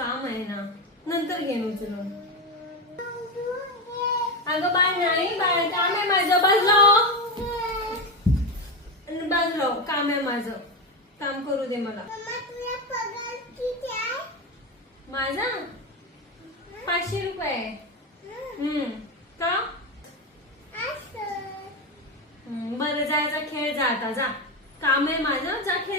काम आहे ना, नंतर घेईन उचलून. अगं बाळ नाही, बाळ काम आहे माझं. बसलो, काम आहे माझं. काम करू दे मला. माझा 500 रुपये. का? बरं, जायचा खेळ, जा आता, जा. काम आहे माझं, जा खेळ.